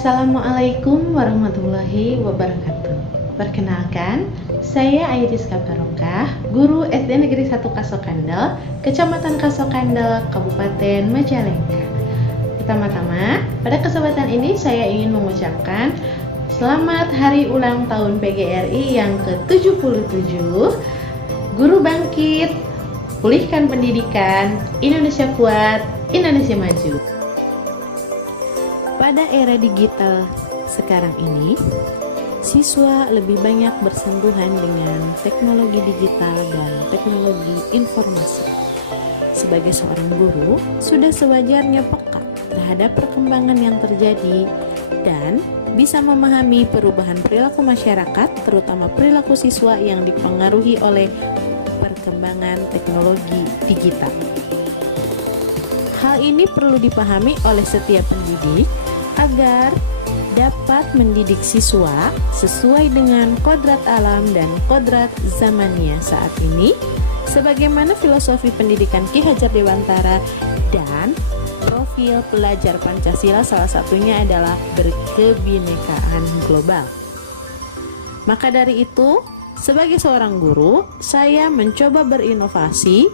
Assalamualaikum warahmatullahi wabarakatuh. Perkenalkan, saya Aidiska Barokah, guru SD Negeri 1 Kasokandel, Kecamatan Kasokandel, Kabupaten Majalengka. Pertama-tama, pada kesempatan ini saya ingin mengucapkan selamat hari ulang tahun PGRI yang ke-77. Guru bangkit, pulihkan pendidikan, Indonesia kuat, Indonesia maju. Pada era digital sekarang ini, siswa lebih banyak bersentuhan dengan teknologi digital dan teknologi informasi. Sebagai seorang guru, sudah sewajarnya peka terhadap perkembangan yang terjadi dan bisa memahami perubahan perilaku masyarakat, terutama perilaku siswa yang dipengaruhi oleh perkembangan teknologi digital. Hal ini perlu dipahami oleh setiap pendidik agar dapat mendidik siswa sesuai dengan kodrat alam dan kodrat zamannya saat ini, sebagaimana filosofi pendidikan Ki Hajar Dewantara dan profil pelajar Pancasila salah satunya adalah berkebinekaan global. Maka dari itu, sebagai seorang guru, saya mencoba berinovasi,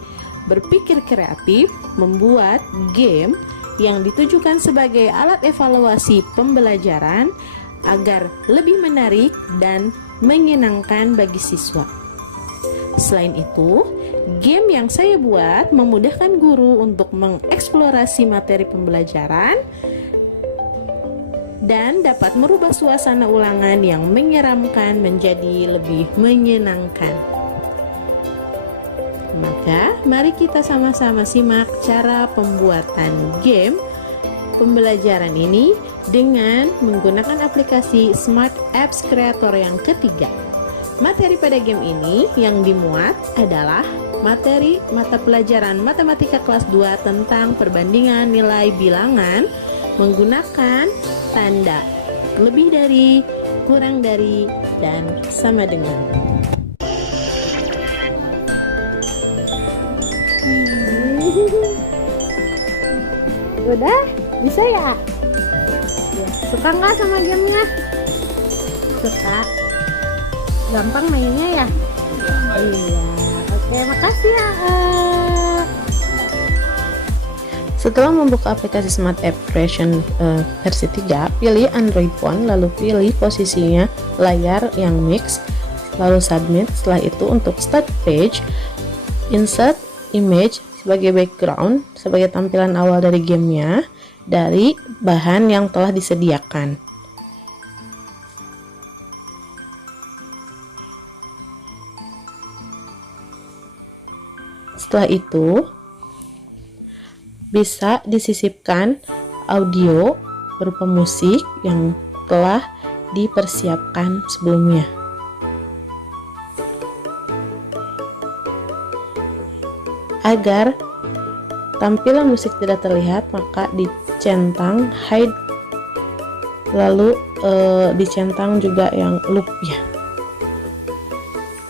berpikir kreatif, membuat game yang ditujukan sebagai alat evaluasi pembelajaran agar lebih menarik dan menyenangkan bagi siswa. Selain itu, game yang saya buat memudahkan guru untuk mengeksplorasi materi pembelajaran dan dapat merubah suasana ulangan yang menyeramkan menjadi lebih menyenangkan. Maka, mari kita sama-sama simak cara pembuatan game pembelajaran ini dengan menggunakan aplikasi Smart Apps Creator yang ketiga. Materi pada game ini yang dimuat adalah materi mata pelajaran matematika kelas 2 tentang perbandingan nilai bilangan menggunakan tanda lebih dari, kurang dari, dan sama dengan. Udah? Bisa ya? Suka nggak sama gamenya? Suka? Gampang mainnya ya? Iya. Oke, makasih ya. Setelah membuka aplikasi Smart App Creation versi 3, pilih Android Phone, lalu pilih posisinya layar yang mix, lalu submit. Setelah itu untuk start page, insert image sebagai background, sebagai tampilan awal dari gamenya dari bahan yang telah disediakan. Setelah itu bisa disisipkan audio berupa musik yang telah dipersiapkan sebelumnya. Agar tampilan musik tidak terlihat, maka dicentang hide, lalu dicentang juga yang loop ya.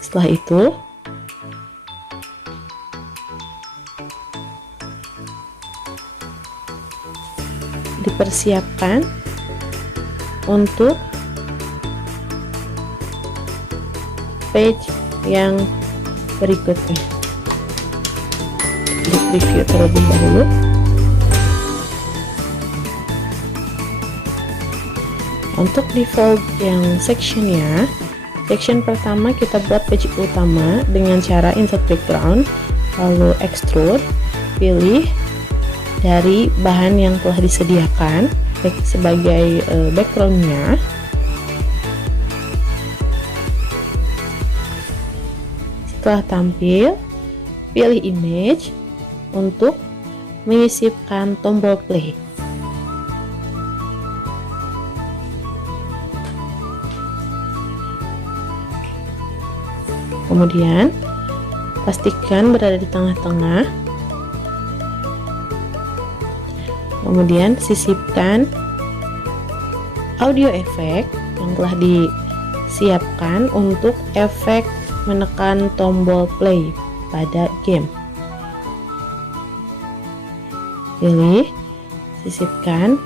Setelah itu dipersiapkan untuk page yang berikutnya. Di preview terlebih dahulu. Untuk default yang sectionnya, section pertama kita buat page utama dengan cara insert background, lalu extrude, pilih dari bahan yang telah disediakan sebagai backgroundnya. Setelah tampil, pilih image untuk menyisipkan tombol play. Kemudian pastikan berada di tengah-tengah. Kemudian sisipkan audio efek yang telah disiapkan untuk efek menekan tombol play pada game. Pilih, sisipkan,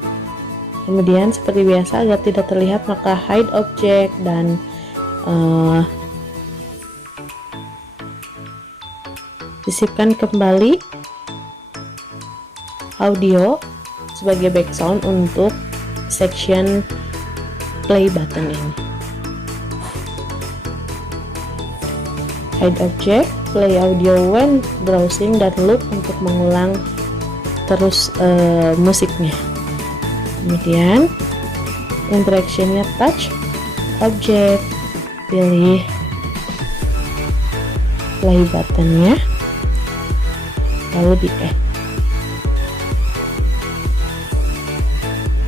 Kemudian seperti biasa, agar tidak terlihat maka hide object dan sisipkan kembali audio sebagai background untuk section play button ini. Hide object, play audio when browsing, dan loop untuk mengulang terus musiknya. Kemudian interactionnya touch object, pilih play buttonnya, lalu di add.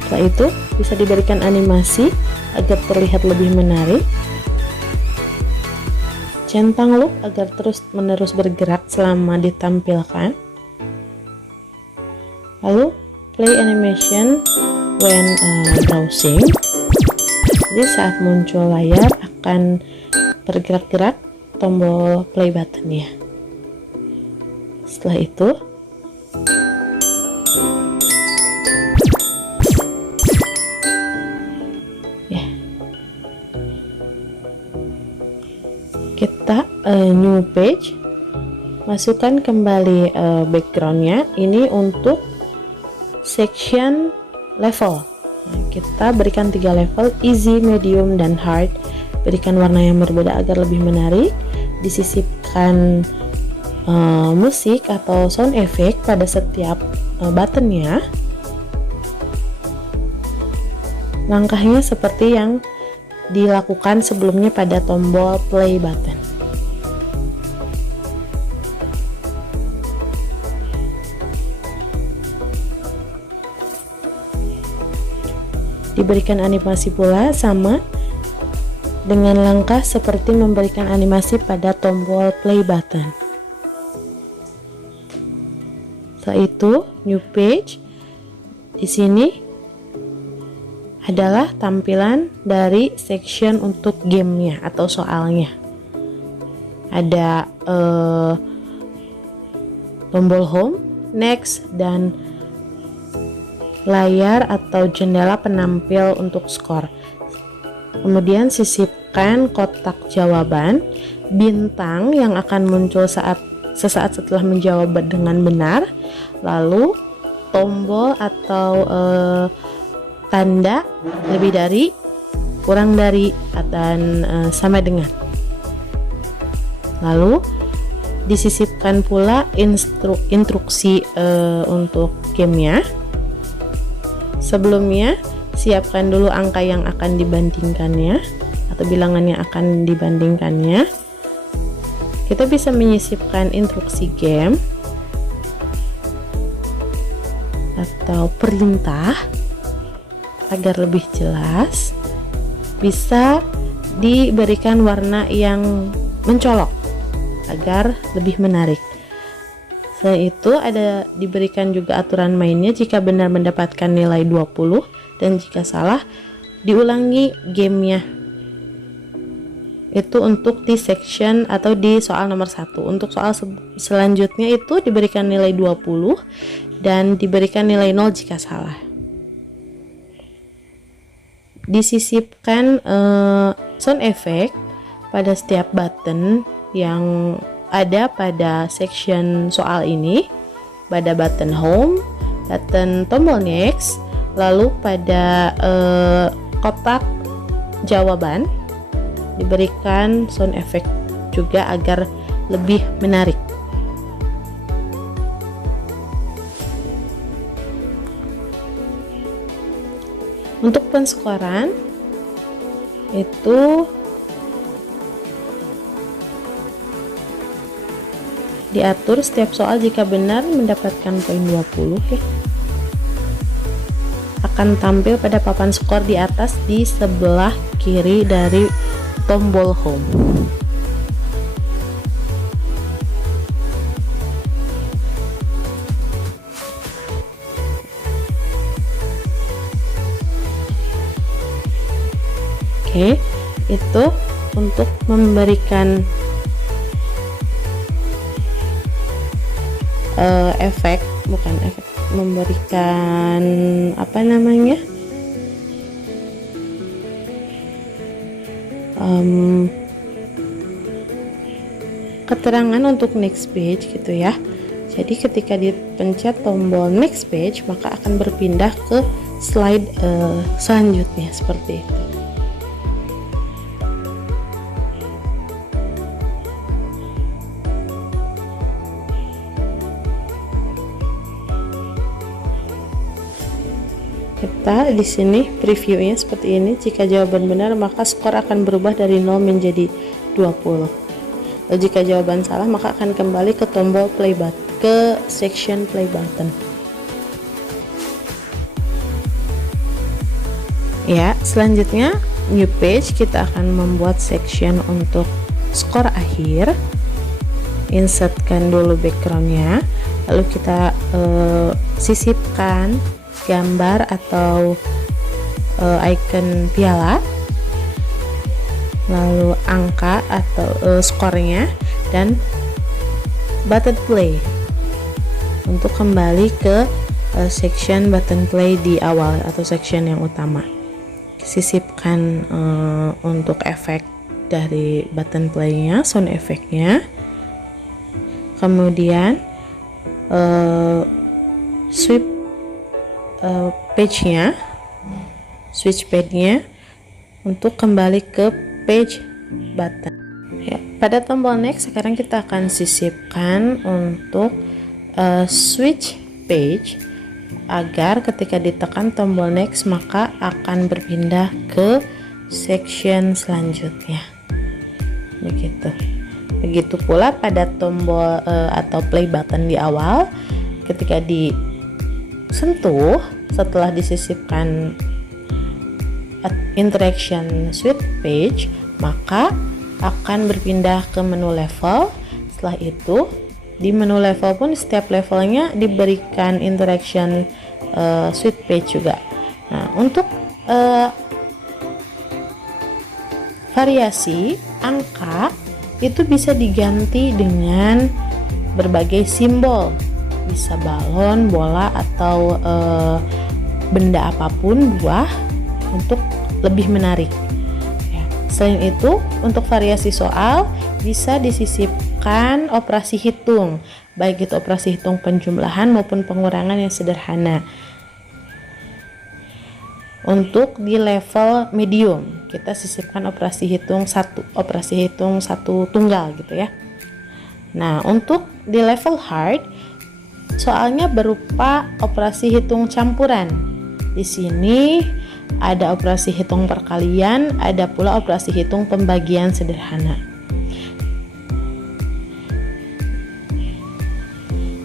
Setelah itu bisa diberikan animasi agar terlihat lebih menarik. Centang loop agar terus-menerus bergerak selama ditampilkan. Lalu play animation when browsing. Jadi saat muncul layar akan bergerak-gerak tombol play buttonnya. Setelah itu kita new page, masukkan kembali backgroundnya. Ini untuk section level. Nah, kita berikan 3 level, easy, medium, dan hard. Berikan warna yang berbeda agar lebih menarik. Disisipkan musik atau sound effect pada setiap buttonnya. Langkahnya seperti yang dilakukan sebelumnya pada tombol play button. Diberikan animasi pula sama dengan langkah seperti memberikan animasi pada tombol play button. Setelah itu new page. Di sini adalah tampilan dari section untuk gamenya atau soalnya. Ada tombol home, next, dan layar atau jendela penampil untuk skor. Kemudian sisipkan kotak jawaban, bintang yang akan muncul sesaat setelah menjawab dengan benar, lalu tombol atau tanda lebih dari, kurang dari, dan sama dengan. Lalu disisipkan pula instruksi untuk gamenya. Sebelumnya siapkan dulu angka yang akan dibandingkannya atau bilangan yang akan dibandingkannya. Kita bisa menyisipkan instruksi game atau perintah agar lebih jelas. Bisa diberikan warna yang mencolok agar lebih menarik. Selain itu ada diberikan juga aturan mainnya. Jika benar mendapatkan nilai 20 dan jika salah diulangi gamenya. Itu untuk di section atau di soal nomor 1. Untuk soal selanjutnya itu diberikan nilai 20 dan diberikan nilai 0 jika salah. Disisipkan sound effect pada setiap button yang ada pada section soal ini, pada button home, button tombol next, lalu pada kotak jawaban diberikan sound effect juga agar lebih menarik. Untuk penskoran itu diatur setiap soal jika benar mendapatkan poin 20 ya. Akan tampil pada papan skor di atas di sebelah kiri dari tombol home. Oke, itu untuk memberikan memberikan keterangan untuk next page gitu ya. Jadi ketika dipencet tombol next page maka akan berpindah ke slide selanjutnya seperti itu. Kita di sini previewnya seperti ini. Jika jawaban benar maka skor akan berubah dari 0 menjadi 20. Jika jawaban salah maka akan kembali ke tombol play button, ke section play button. Ya, selanjutnya new page, kita akan membuat section untuk skor akhir. Insertkan dulu backgroundnya, lalu kita sisipkan gambar atau icon piala, lalu angka atau skornya, dan button play untuk kembali ke section button play di awal atau section yang utama. Sisipkan untuk efek dari button playnya, sound efeknya, kemudian sweep page-nya, switch page-nya untuk kembali ke page button. Ya, pada tombol next sekarang kita akan sisipkan untuk switch page agar ketika ditekan tombol next maka akan berpindah ke section selanjutnya. Begitu pula pada tombol atau play button di awal, ketika disentuh setelah disisipkan interaction switch page maka akan berpindah ke menu level. Setelah itu di menu level pun setiap levelnya diberikan interaction switch page juga. Nah, untuk variasi angka itu bisa diganti dengan berbagai simbol, bisa balon, bola, atau benda apapun, buah, untuk lebih menarik. Selain itu, untuk variasi soal bisa disisipkan operasi hitung, baik itu operasi hitung penjumlahan maupun pengurangan yang sederhana. Untuk di level medium, kita sisipkan operasi hitung satu tunggal gitu ya. Nah, untuk di level hard, soalnya berupa operasi hitung campuran. Di sini ada operasi hitung perkalian, ada pula operasi hitung pembagian sederhana.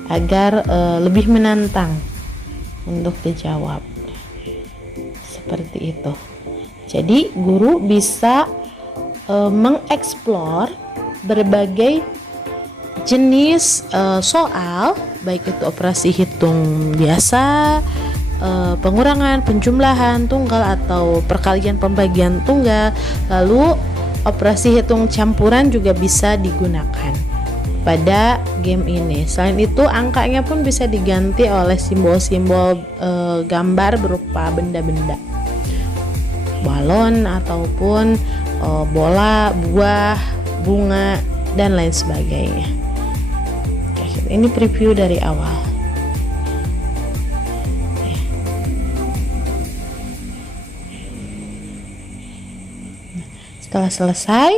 Agar lebih menantang untuk dijawab. Seperti itu. Jadi guru bisa mengeksplor berbagai jenis soal, baik itu operasi hitung biasa, pengurangan, penjumlahan, tunggal, atau perkalian pembagian tunggal. Lalu operasi hitung campuran juga bisa digunakan pada game ini. Selain itu, angkanya pun bisa diganti oleh simbol-simbol gambar berupa benda-benda, balon ataupun bola, buah, bunga, dan lain sebagainya. Ini preview dari awal. Setelah selesai,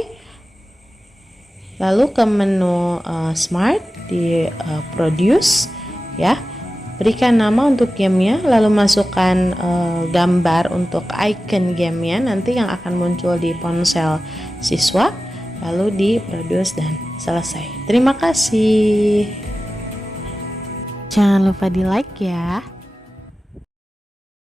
lalu ke menu Smart di Produce, ya, berikan nama untuk gamenya, lalu masukkan gambar untuk icon gamenya nanti yang akan muncul di ponsel siswa, lalu di Produce dan selesai. Terima kasih. Jangan lupa di like ya.